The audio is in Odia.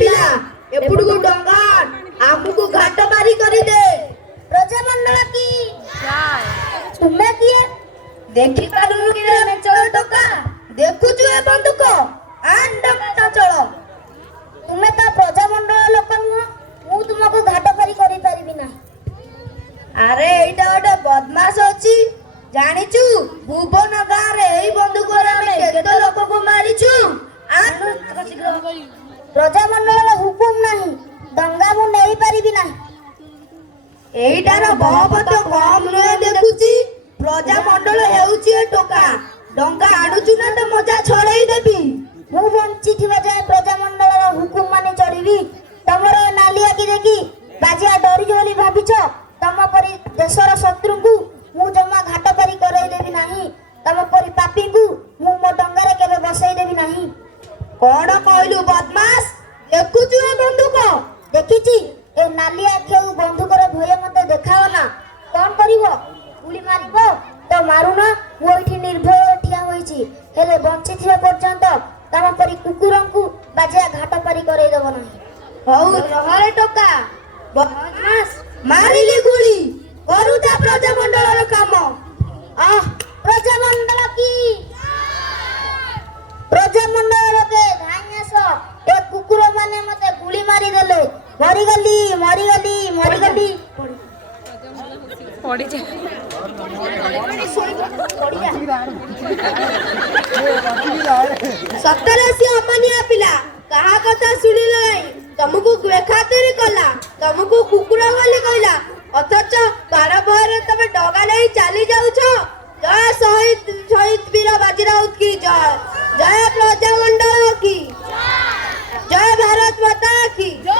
ପିଲା ଏପଟକୁ ଡଙ୍ଗା ଆମକୁ ଘାଟ ପାରି କରିଦେ। ପ୍ରଜାମଣ୍ଡଳ କି ତୁମେ କିଏ? ଦେଖିପାରୁନୁ କି ରେ ମେଞ୍ଚଳ ଟୋକା? ଦେଖୁଛୁ ଏ ବନ୍ଧୁକ? ଆନ୍ ଡଙ୍ଗା ଚଳ। ତୁମେ ତ ପ୍ରଜାମଣ୍ଡଳ ଲୋକ ନୁହଁ, ମୁଁ ତୁମକୁ ଘାଟ ପାରି କରିପାରିବି ନାହିଁ। ଆରେ ଏଇଟା ଗୋଟେ ବଦମାସ ଅଛି ଜାଣିଛୁ? ଭୁବନ ଗାଁରେ ଏଇ ବନ୍ଧୁକରେ ଆମେ କେତେ ଲୋକକୁ ମାରିଛୁ। ପ୍ରଜାମଣ୍ଡଳର ହୁକୁମ ନାହିଁ, ଡଙ୍ଗା ମୁଁ ନେଇପାରିବି ନାହିଁ। ଏଇଟାର ବହପତ କମ ନୁହେଁ ଦେଖୁଛି। ପ୍ରଜାମଣ୍ଡଳ ହେଉଛି ଏ ଟୋକା। ଡଙ୍ଗା ଆଣୁଛୁ ନା ତ ମଜା ଛଳେଇ ଦେବି। ମୁଁ ବଞ୍ଚିଥିବା ଯାଏ ପ୍ରଜାମଣ୍ଡଳର ହୁକୁମ ମାନି ଚଳିବି। ତମର ନାଲି ଆଖି ଦେଖି ବାଜିଆ ଡରିଛି ବୋଲି ଭାବିଛ? ତମ ପରି ଦେଶର ଶତ୍ରୁଙ୍କୁ ମୁଁ ଜମା ଘାଟ ପାରି କରେଇଦେବି ନାହିଁ। ତମ ପରି ପାପୀଙ୍କୁ ମୁଁ ମୋ ଡଙ୍ଗାରେ କେବେ ବସେଇଦେବି ନାହିଁ। କଣ କହିଲୁ ବଦମାସ? ଦେଖୁଛୁ ଏ ବନ୍ଧୁକ? ଦେଖିଛି। ଏ ନାଲି ଆଖି ବନ୍ଧୁକର ଭୟ ମତେ ଦେଖାଅ ନା। କଣ କରିବ? ଗୁଳି ମାରିବ ତ ମାରୁନ। ମୁଁ ଏଇଠି ନିର୍ଭୟ ଠିଆ ହୋଇଛି, ହେଲେ ବଞ୍ଚିଥିବା ପର୍ଯ୍ୟନ୍ତ ତମ ପରି କୁକୁରଙ୍କୁ ବାଜିଆ ଘାଟ ପାରି କରେଇଦେବ ନାହିଁ। ହଉ ରହରେ ଟୋକା। ବଦମାସ ମାରିଲି ଗୁଳି। କରୁଥା ପ୍ରଜାମଣ୍ଡଳର କାମ। ପ୍ରଜାମଣ୍ଡଳ କି? ପ୍ରଜାମଣ୍ଡଳ ଲୋକେ ଧାଇଁ ଆସ। ଏ କୁକୁର ମାନେ ମତେ ଗୁଳି ମାରିଦେଲେ। ମରିଗଲି ମରିଗଲି ମରିଗଲି। ସତରେ ସିଏ ଅମାନିଆ ପିଲା। କାହା କଥା ଶୁଣିଲ ନାହିଁ। ତମକୁ ବେଖାତିର କଲା, ତମକୁ କୁକୁର ବୋଲି କହିଲା, ଅଥଚ ବାଣ ଭୟରେ ତମେ ଡଙ୍ଗା ନେଇ ଚାଲି ଯାଉଛ। ଜୟ ଶହୀଦ ବୀର ବାଜିରାଉତ କି ଜୟ। ଜୟ ପ୍ରଜାମଣ୍ଡଳ କି ଜୟ। ଭାରତ ମାତା କି ଜୟ।